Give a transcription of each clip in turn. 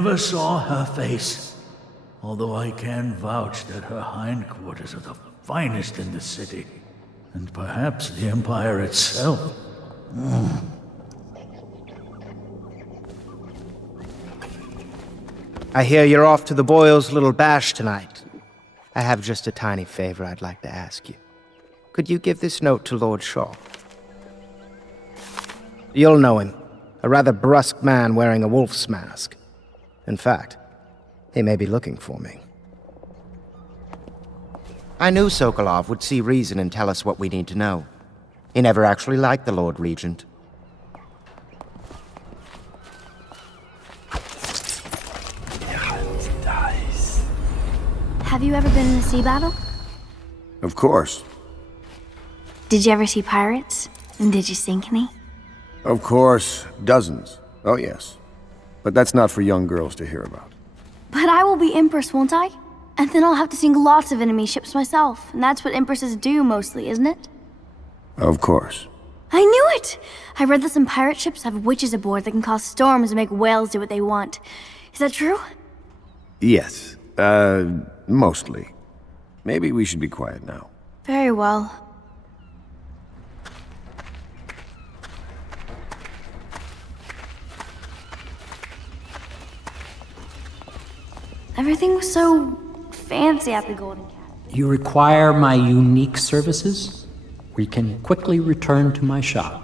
Never saw her face, although I can vouch that her hindquarters are the finest in the city, and perhaps the Empire itself. I hear you're off to the Boyles' little bash tonight. I have just a tiny favor I'd like to ask you. Could you give this note to Lord Shaw? You'll know him. A rather brusque man wearing a wolf's mask. In fact, he may be looking for me. I knew Sokolov would see reason and tell us what we need to know. He never actually liked the Lord Regent. Have you ever been in a sea battle? Of course. Did you ever see pirates? And did you sink any? Of course, dozens. Oh yes. But that's not for young girls to hear about. But I will be Empress, won't I? And then I'll have to sink lots of enemy ships myself. And that's what Empresses do mostly, isn't it? Of course. I knew it! I read that some pirate ships have witches aboard that can cause storms and make whales do what they want. Is that true? Yes. Mostly. Maybe we should be quiet now. Very well. Everything was so fancy at the Golden Cat. You require my unique services? We can quickly return to my shop.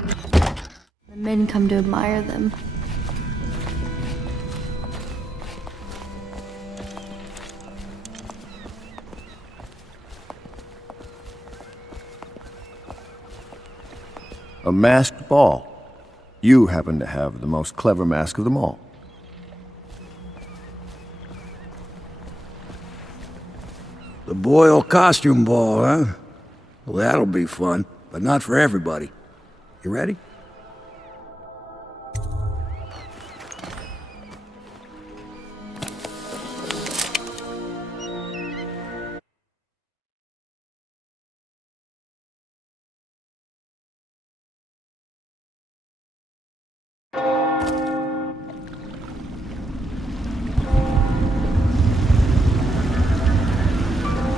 The men come to admire them. A masked ball. You happen to have the most clever mask of them all. The Boyle costume ball, huh? Well, that'll be fun, but not for everybody. You ready?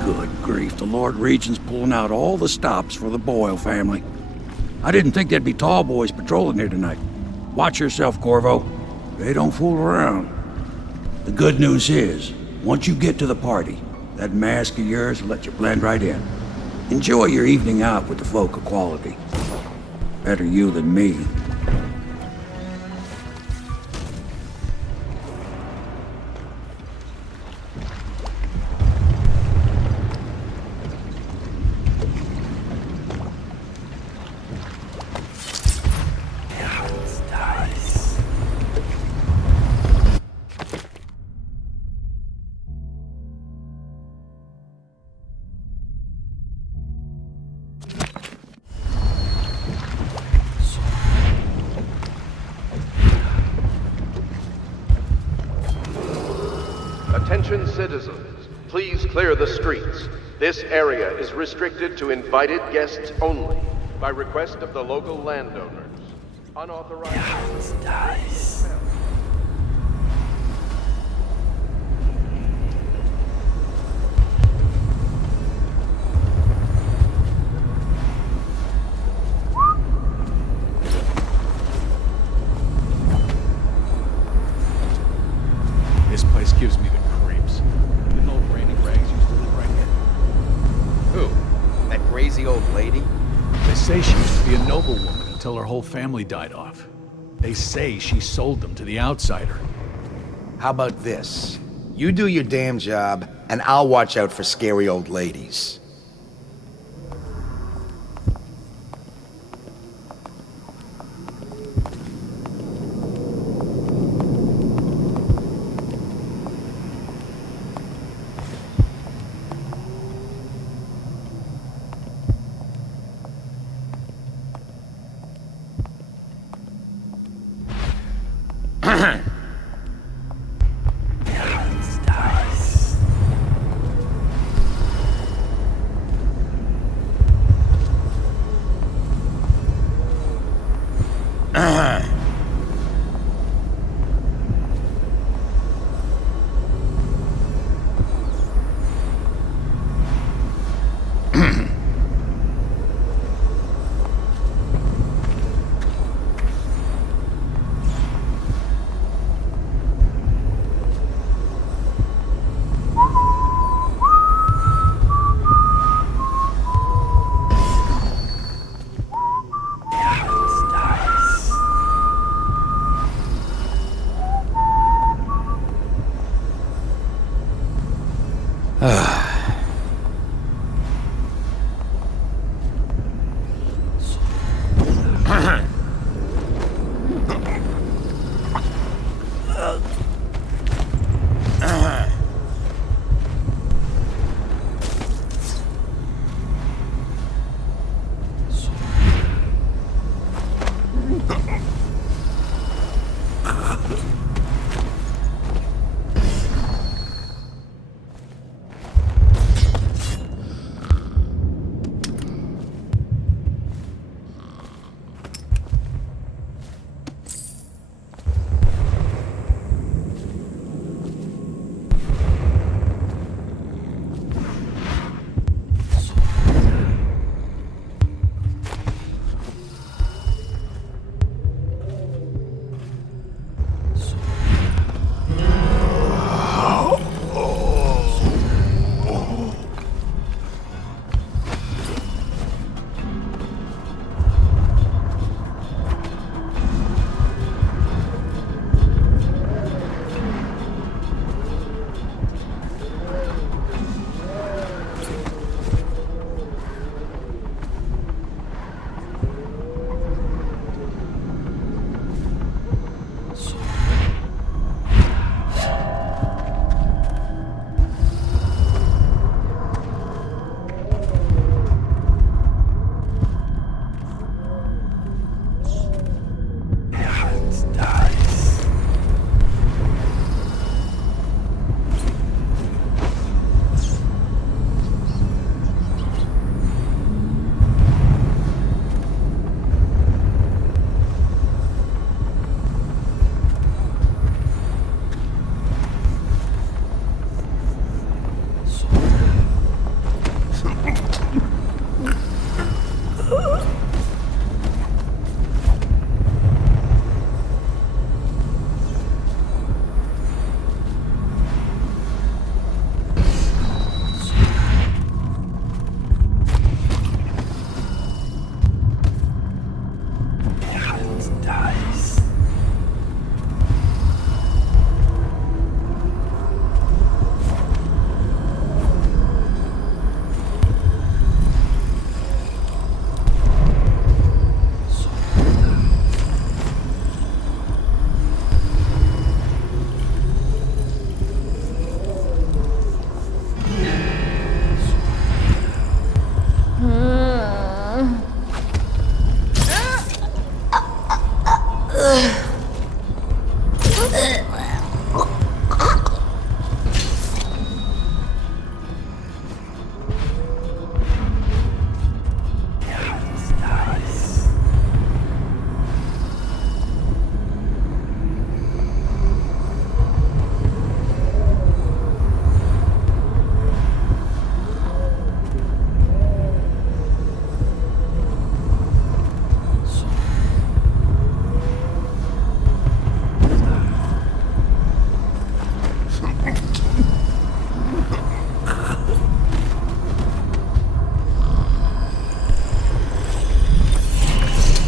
Good grief, the Lord Regent's pulling out all the stops for the Boyle family. I didn't think there'd be tall boys patrolling here tonight. Watch yourself, Corvo. They don't fool around. The good news is, once you get to the party, that mask of yours will let you blend right in. Enjoy your evening out with the folk of quality. Better you than me. Attention citizens, please clear the streets. This area is restricted to invited guests only, by request of the local landowners. Unauthorized... This place gives me the creeps. Didn't old Granny Rags used to live right here? Who? That crazy old lady? They say she used to be a noblewoman until her whole family died off. They say she sold them to the outsider. How about this? You do your damn job, and I'll watch out for scary old ladies.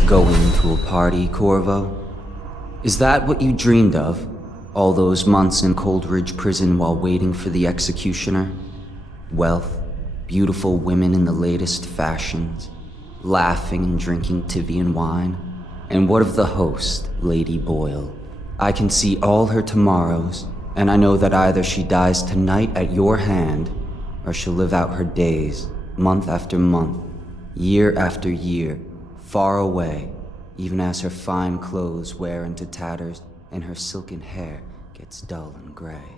Going to a party, Corvo? Is that what you dreamed of? All those months in Coldridge Prison while waiting for the executioner? Wealth, beautiful women in the latest fashions, laughing and drinking Tivian wine? And what of the host, Lady Boyle? I can see all her tomorrows, and I know that either she dies tonight at your hand, or she'll live out her days, month after month, year after year, far away, even as her fine clothes wear into tatters and her silken hair gets dull and gray.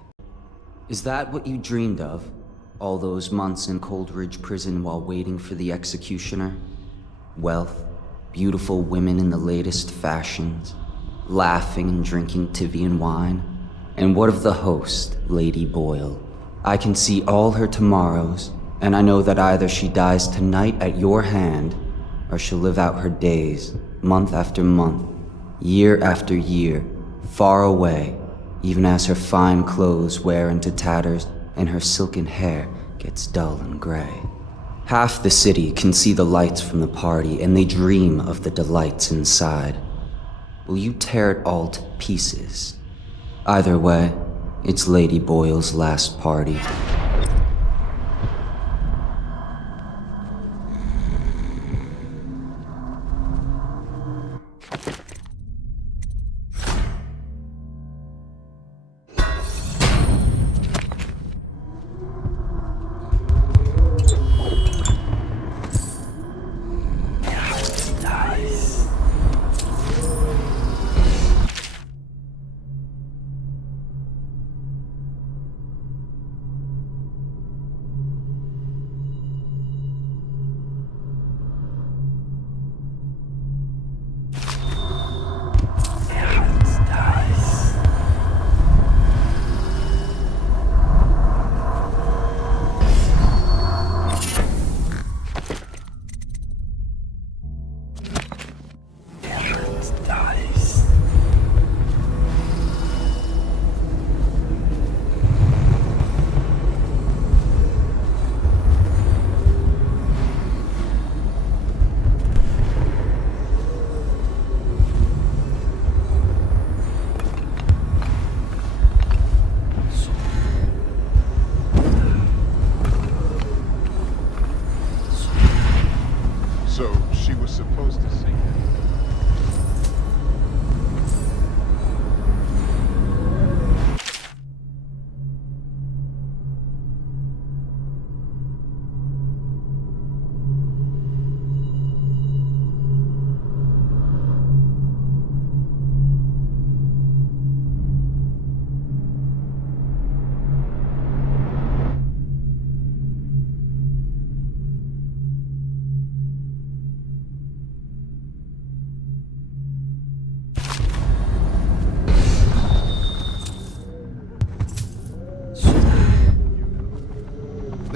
Is that what you dreamed of? All those months in Coldridge Prison while waiting for the executioner? Wealth, beautiful women in the latest fashions, laughing and drinking Tivian wine? And what of the host, Lady Boyle? I can see all her tomorrows, and I know that either she dies tonight at your hand, or she'll live out her days, month after month, year after year, far away, even as her fine clothes wear into tatters and her silken hair gets dull and gray. Half the city can see the lights from the party, and they dream of the delights inside. Will you tear it all to pieces? Either way, it's Lady Boyle's last party.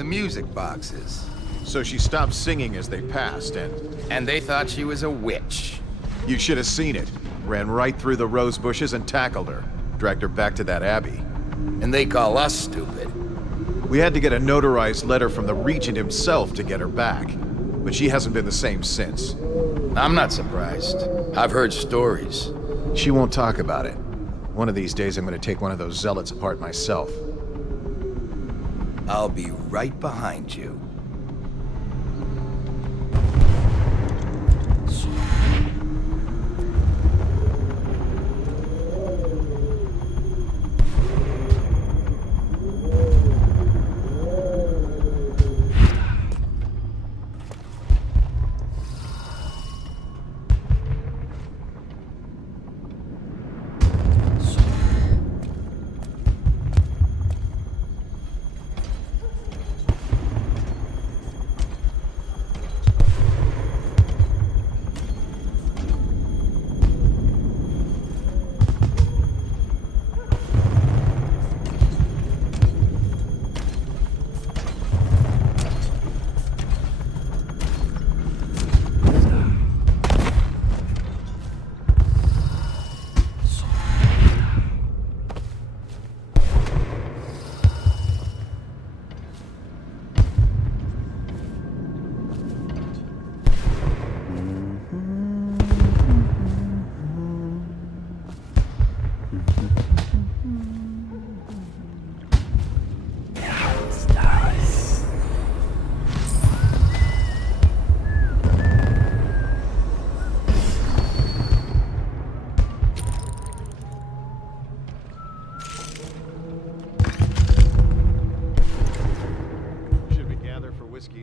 the music boxes. So she stopped singing as they passed, And they thought she was a witch. you should have seen it. Ran right through the rose bushes and tackled her. Dragged her back to that abbey. And they call us stupid. We had to get a notarized letter from the regent himself to get her back. But she hasn't been the same since. I'm not surprised. I've heard stories. She won't talk about it. One of these days I'm gonna take one of those zealots apart myself. I'll be right behind you.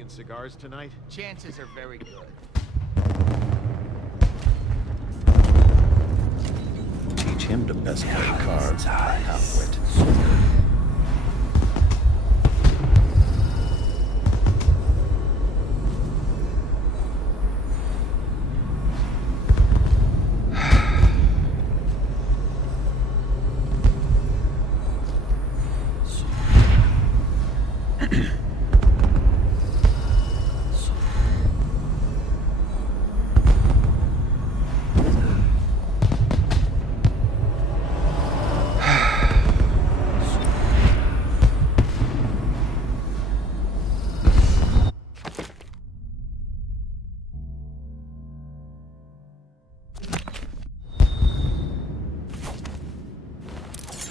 Cigars tonight? Chances are very good. Teach him to best play cards. Half-wit.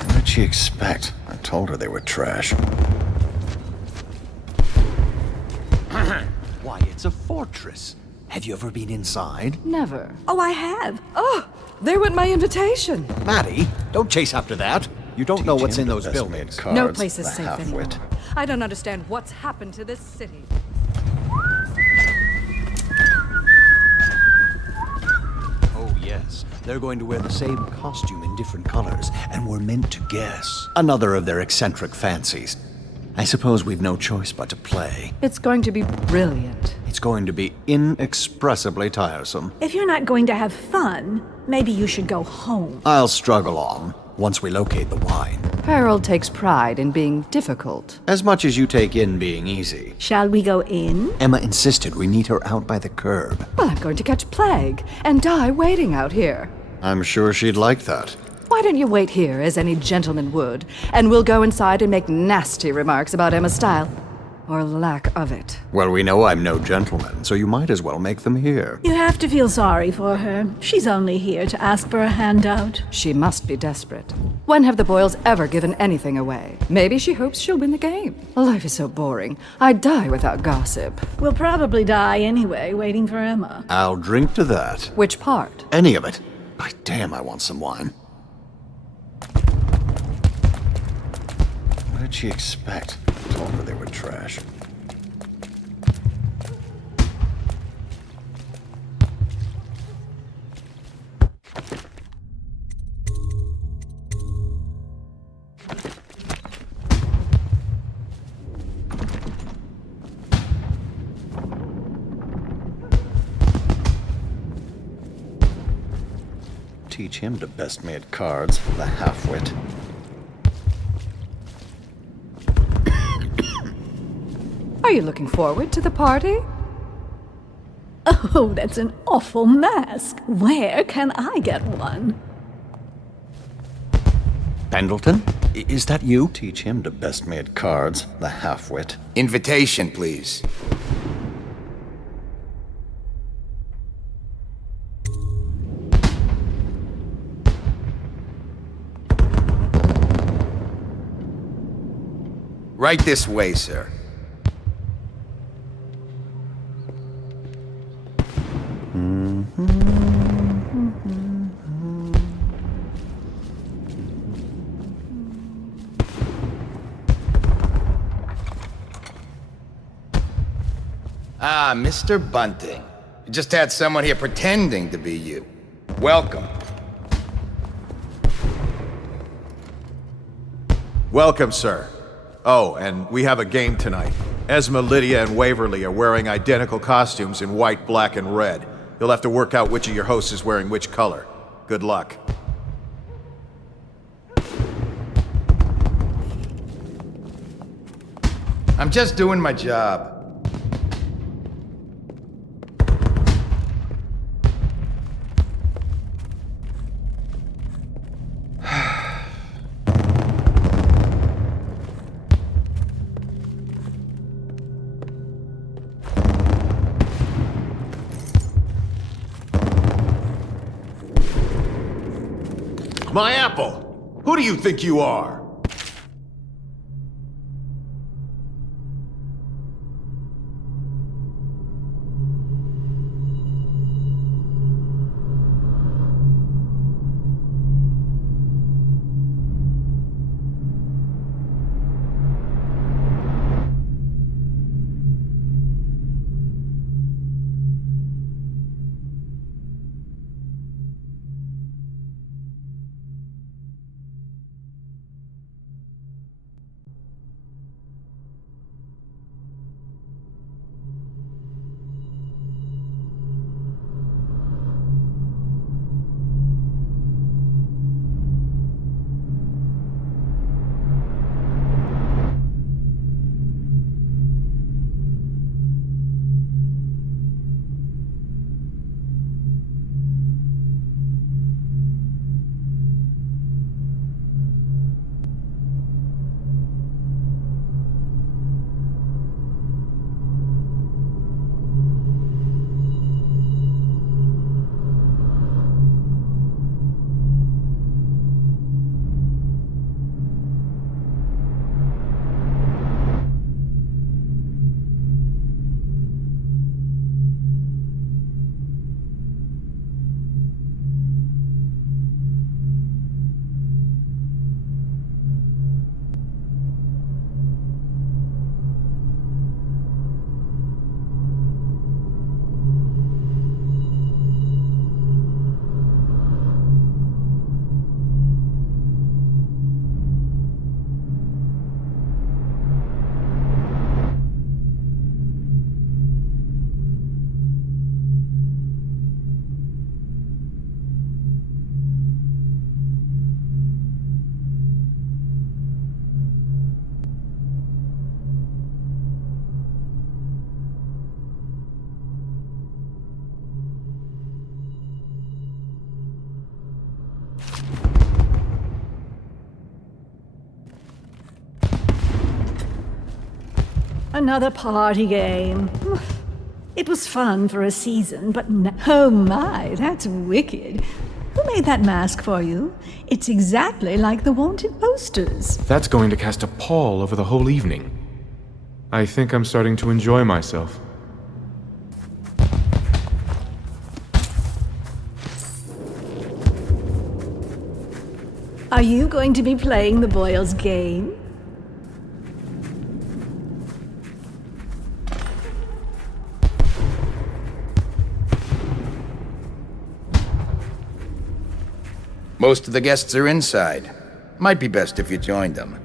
What did she expect? I told her they were trash. Why, it's a fortress. Have you ever been inside? Never. Oh, I have. Oh, there went my invitation. Maddie, don't chase after that. You don't know what's in those buildings. No place is safe anymore. I don't understand what's happened to this city. Oh, yes. They're going to wear the same costume in different colors, and we're meant to guess. Another of their eccentric fancies. I suppose we've no choice but to play. It's going to be brilliant. It's going to be inexpressibly tiresome. If you're not going to have fun, maybe you should go home. I'll struggle on, once we locate the wine. Harold takes pride in being difficult. As much as you take in being easy. Shall we go in? Emma insisted we meet her out by the curb. Well, I'm going to catch plague and die waiting out here. I'm sure she'd like that. Why don't you wait here, as any gentleman would, and we'll go inside and make nasty remarks about Emma's style. Or lack of it. Well, we know I'm no gentleman, so you might as well make them here. You have to feel sorry for her. She's only here to ask for a handout. She must be desperate. When have the Boyles ever given anything away? Maybe she hopes she'll win the game. Life is so boring. I'd die without gossip. We'll probably die anyway, waiting for Emma. I'll drink to that. Which part? Any of it. By damn, I want some wine. What did she expect? I told her they were trash. Teach him to best made cards, the half-wit. Are you looking forward to the party? Oh, that's an awful mask. Where can I get one? Pendleton? Is that you? Teach him to best-made cards, the half-wit. Invitation, please. Right this way, sir. Ah, Mr. Bunting. You just had someone here pretending to be you. Welcome. Welcome, sir. Oh, and we have a game tonight. Esma, Lydia, and Waverly are wearing identical costumes in white, black, and red. You'll have to work out which of your hosts is wearing which color. Good luck. I'm just doing my job. My apple! Who do you think you are? Another party game. It was fun for a season, but oh my, that's wicked. Who made that mask for you? It's exactly like the wanted posters. That's going to cast a pall over the whole evening. I think I'm starting to enjoy myself. Are you going to be playing the Boyle's game? Most of the guests are inside. Might be best if you joined them.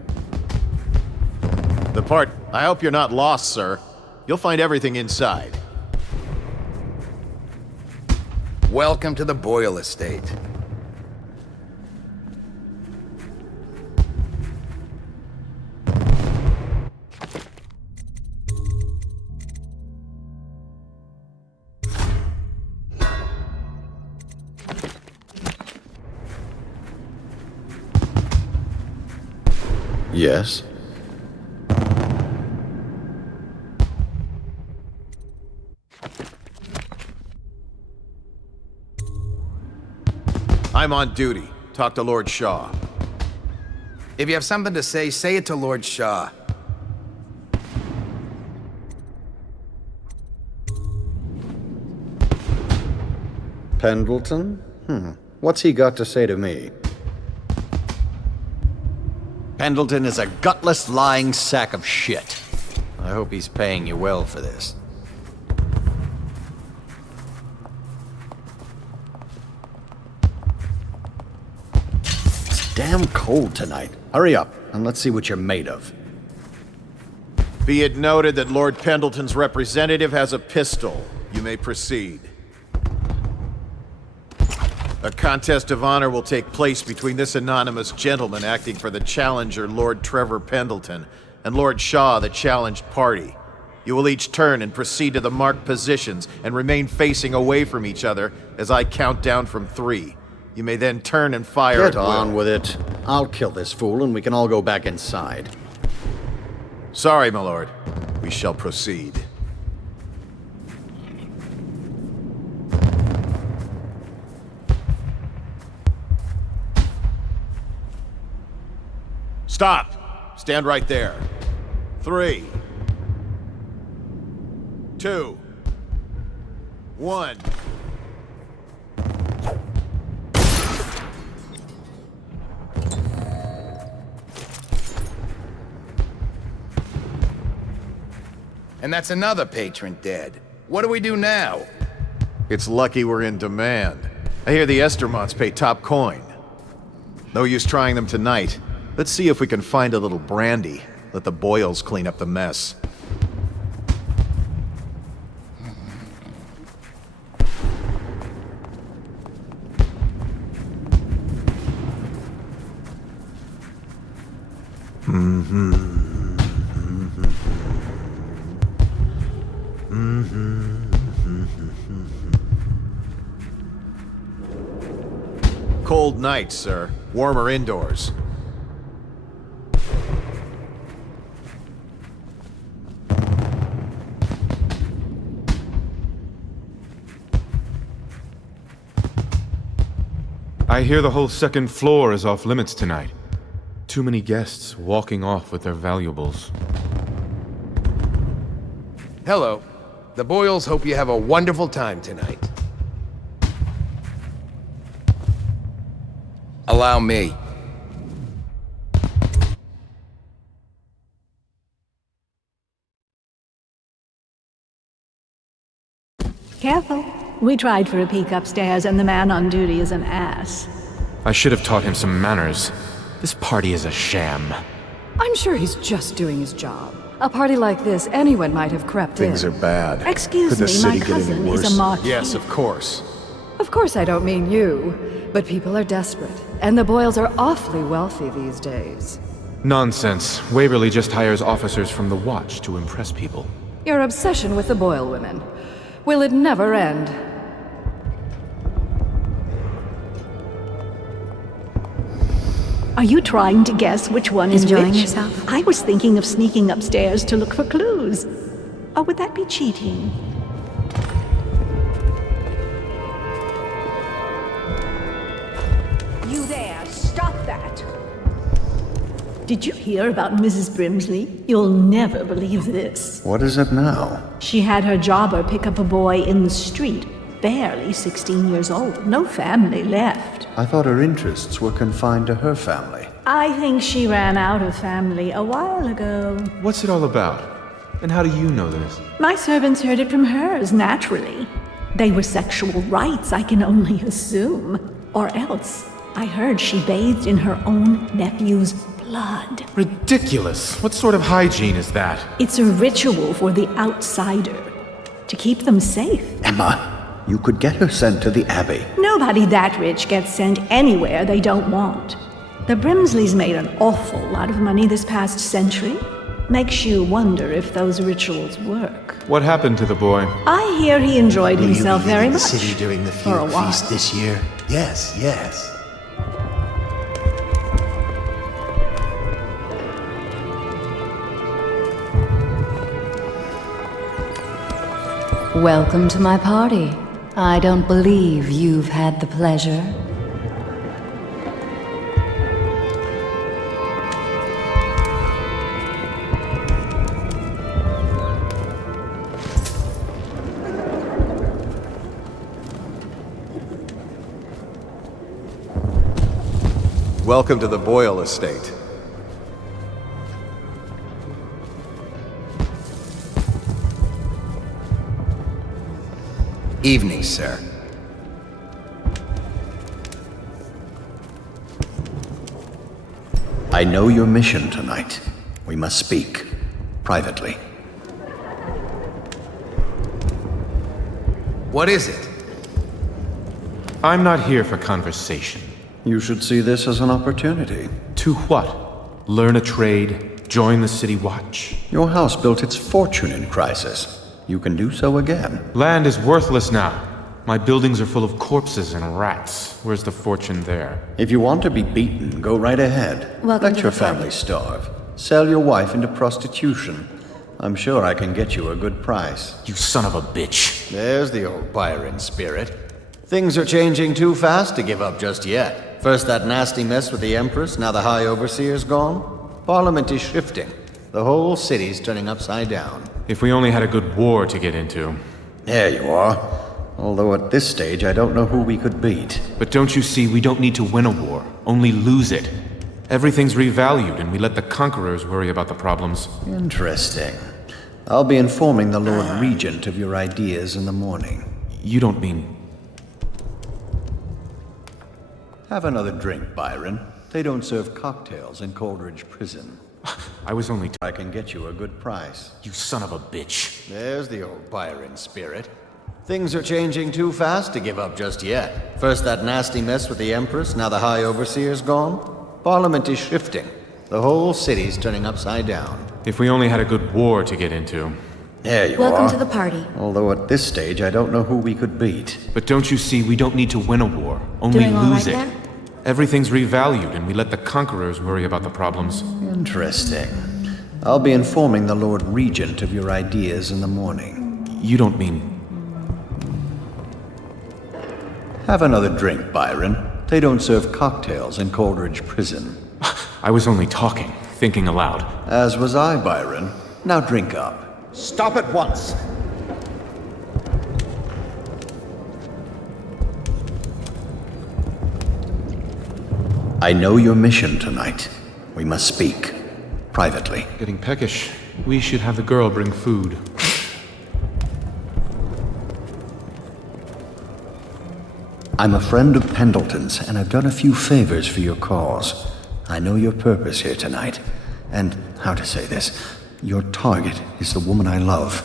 The part... I hope you're not lost, sir. You'll find everything inside. Welcome to the Boyle Estate. Yes? I'm on duty. Talk to Lord Shaw. If you have something to say it to Lord Shaw. Pendleton? What's he got to say to me? Pendleton is a gutless, lying sack of shit. I hope he's paying you well for this. It's damn cold tonight. Hurry up, and let's see what you're made of. Be it noted that Lord Pendleton's representative has a pistol. You may proceed. A contest of honor will take place between this anonymous gentleman acting for the challenger, Lord Trevor Pendleton, and Lord Shaw, the challenged party. You will each turn and proceed to the marked positions and remain facing away from each other as I count down from 3. You may then turn and fire at Get on will. with it. I'll kill this fool and we can all go back inside. Sorry, my lord. We shall proceed. Stop! Stand right there. 3, 2, 1. And that's another patron dead. What do we do now? It's lucky we're in demand. I hear the Estermonts pay top coin. No use trying them tonight. Let's see if we can find a little brandy. Let the Boyles clean up the mess. Cold night, sir. Warmer indoors. I hear the whole second floor is off limits tonight. Too many guests walking off with their valuables. Hello. The Boyles hope you have a wonderful time tonight. Allow me. Careful. We tried for a peek upstairs, and the man on duty is an ass. I should have taught him some manners. This party is a sham. I'm sure he's just doing his job. A party like this, anyone might have crept in. Things are bad. Excuse Could the me, city my get any cousin worse? is a marquis. Yes, of course. Of course I don't mean you, but people are desperate, and the Boyles are awfully wealthy these days. Nonsense. Waverly just hires officers from the Watch to impress people. Your obsession with the Boyle women. Will it never end? Are you trying to guess which one is Enjoying which? yourself? I was thinking of sneaking upstairs to look for clues. Or would that be cheating? You there, stop that! Did you hear about Mrs. Brimsley? You'll never believe this. What is it now? She had her jobber pick up a boy in the street, barely 16 years old, no family left. I thought her interests were confined to her family. I think she ran out of family a while ago. What's it all about? And how do you know this? My servants heard it from hers, naturally. They were sexual rights, I can only assume. Or else, I heard she bathed in her own nephew's blood. Ridiculous! What sort of hygiene is that? It's a ritual for the outsider, to keep them safe. Emma, you could get her sent to the Abbey. Nobody that rich gets sent anywhere they don't want. The Brimsleys made an awful lot of money this past century. Makes you wonder if those rituals work. What happened to the boy? I hear he enjoyed himself very much. Will you be in the city during the for a Fugue while. Feast this year? Yes, yes. Welcome to my party. I don't believe you've had the pleasure. Welcome to the Boyle estate. Evening, sir. I know your mission tonight. We must speak privately. What is it? I'm not here for conversation. You should see this as an opportunity. To what? Learn a trade? Join the city watch? Your house built its fortune in crisis. You can do so again. Land is worthless now. My buildings are full of corpses and rats. Where's the fortune there? If you want to be beaten, go right ahead. Let your family starve. Sell your wife into prostitution. I'm sure I can get you a good price. You son of a bitch. There's the old Byron spirit. Things are changing too fast to give up just yet. First that nasty mess with the Empress, now the High Overseer's gone. Parliament is shifting. The whole city's turning upside down. If we only had a good war to get into. There you are. Although at this stage, I don't know who we could beat. But don't you see, we don't need to win a war, only lose it. Everything's revalued, and we let the conquerors worry about the problems. Interesting. I'll be informing the Lord Regent of your ideas in the morning. You don't mean... Have another drink, Byron. They don't serve cocktails in Coleridge Prison. I was only... I can get you a good price. You son of a bitch. There's the old Byron spirit. Things are changing too fast to give up just yet. First that nasty mess with the Empress, now the High Overseer's gone. Parliament is shifting. The whole city's turning upside down. If we only had a good war to get into. There you are. Welcome to the party. Although at this stage, I don't know who we could beat. But don't you see, we don't need to win a war, only Doing all lose right it. there? Everything's revalued, and we let the conquerors worry about the problems. Interesting. I'll be informing the Lord Regent of your ideas in the morning. You don't mean... Have another drink, Byron. They don't serve cocktails in Coleridge Prison. I was only talking, thinking aloud. As was I, Byron. Now drink up. Stop at once. I know your mission tonight. We must speak privately. Getting peckish. We should have the girl bring food. I'm a friend of Pendleton's, and I've done a few favors for your cause. I know your purpose here tonight, and how to say this, your target is the woman I love.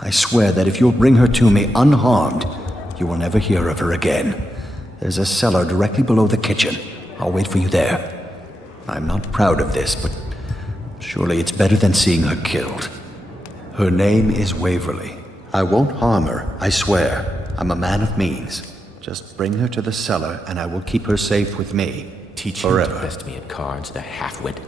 I swear that if you'll bring her to me unharmed, you will never hear of her again. There's a cellar directly below the kitchen. I'll wait for you there. I'm not proud of this, but surely it's better than seeing her killed. Her name is Waverly. I won't harm her, I swear. I'm a man of means. Just bring her to the cellar, and I will keep her safe with me. Teach forever. you to best me at cards, the half-wit.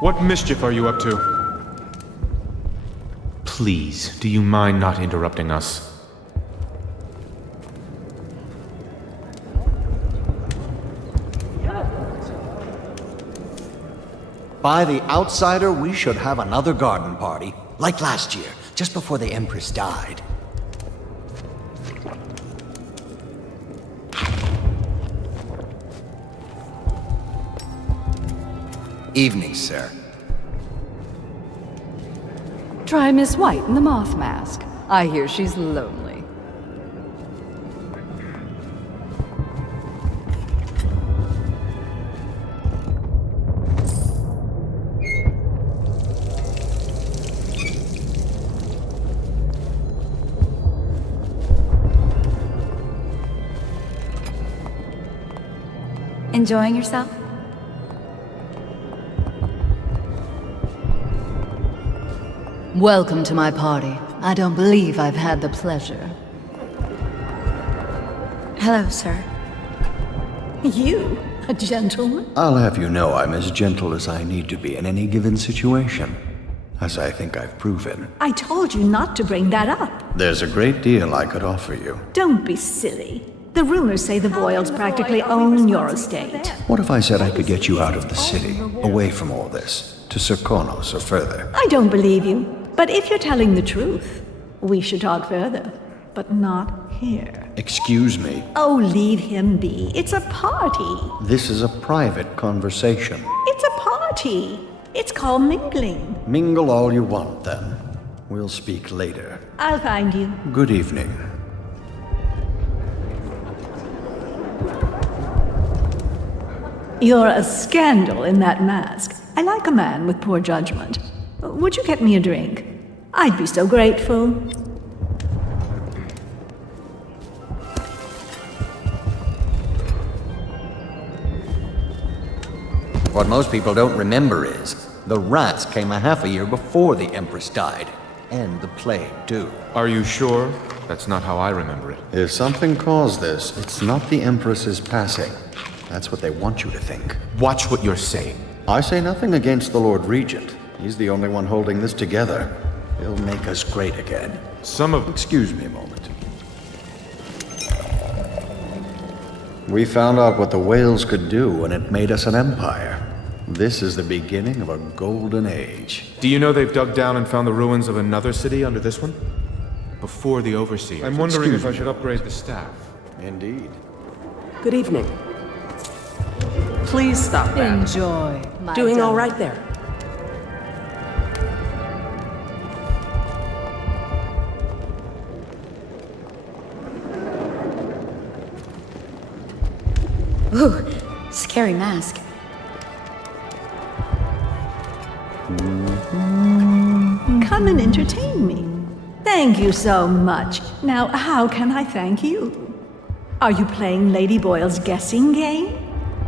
What mischief are you up to? Please, do you mind not interrupting us? By the outsider, we should have another garden party, like last year, just before the Empress died. Evening, sir. Try Miss White in the moth mask. I hear she's lonely. Enjoying yourself? Welcome to my party. I don't believe I've had the pleasure. Hello, sir. You? A gentleman? I'll have you know I'm as gentle as I need to be in any given situation, as I think I've proven. I told you not to bring that up. There's a great deal I could offer you. Don't be silly. The rumors say the Boyles practically own your estate. What if I said I could get you out of the city, away from all this, to Serkonos or further? I don't believe you. But if you're telling the truth, we should talk further. But not here. Excuse me. Oh, leave him be. It's a party. This is a private conversation. It's a party. It's called mingling. Mingle all you want, then. We'll speak later. I'll find you. Good evening. You're a scandal in that mask. I like a man with poor judgment. Would you get me a drink? I'd be so grateful. What most people don't remember is, the rats came a half a year before the Empress died. And the plague, too. Are you sure? That's not how I remember it. If something caused this, it's not the Empress's passing. That's what they want you to think. Watch what you're saying. I say nothing against the Lord Regent. He's the only one holding this together. He'll make us great again. Excuse me a moment. We found out what the whales could do, and it made us an empire. This is the beginning of a golden age. Do you know they've dug down and found the ruins of another city under this one? Before the Overseers. I'm wondering if I should upgrade the staff. Indeed. Good evening. Please stop that. Enjoy. Doing all right there. Ooh, scary mask. Come and entertain me. Thank you so much. Now, how can I thank you? Are you playing Lady Boyle's guessing game?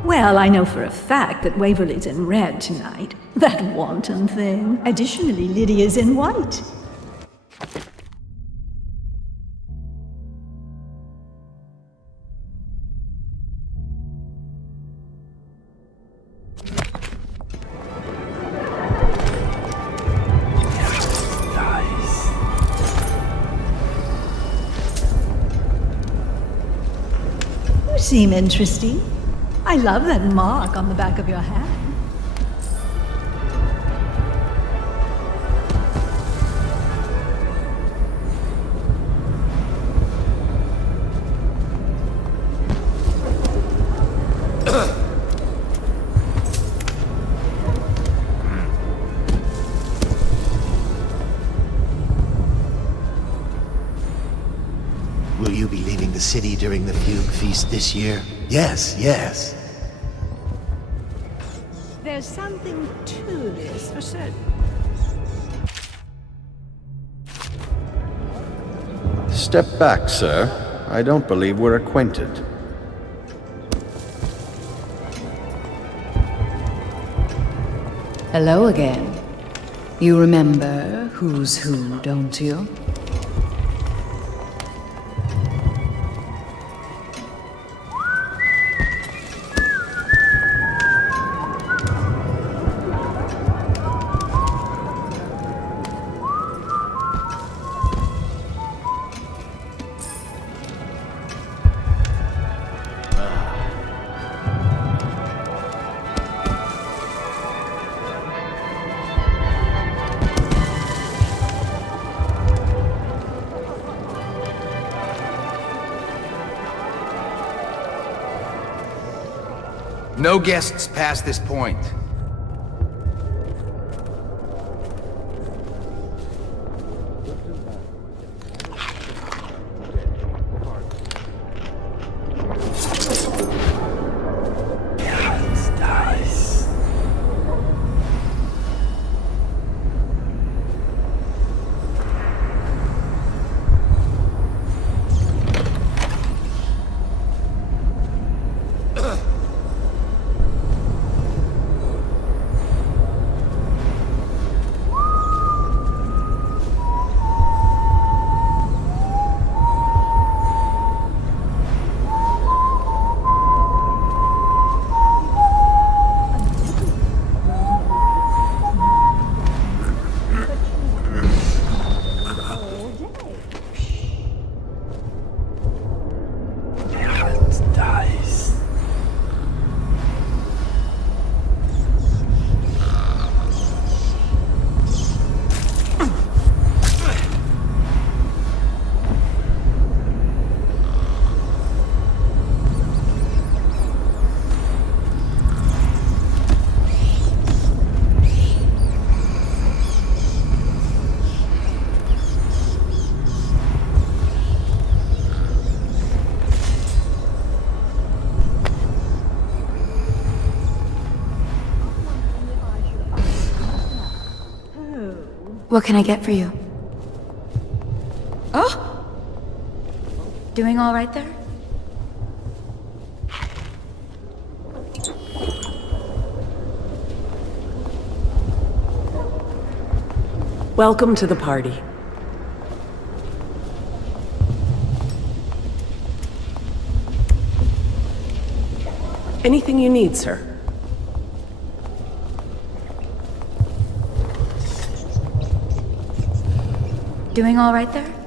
Well, I know for a fact that Waverly's in red tonight. That wanton thing. Additionally, Lydia's in white. You seem interesting. I love that mark on the back of your hand. Will you be leaving the city during the Fugue Feast this year? Yes, yes. There's something to this for certain. Step back, sir. I don't believe we're acquainted. Hello again. You remember who's who, don't you? No guests past this point. What can I get for you? Oh! Doing all right there? Welcome to the party. Anything you need, sir? Doing all right there?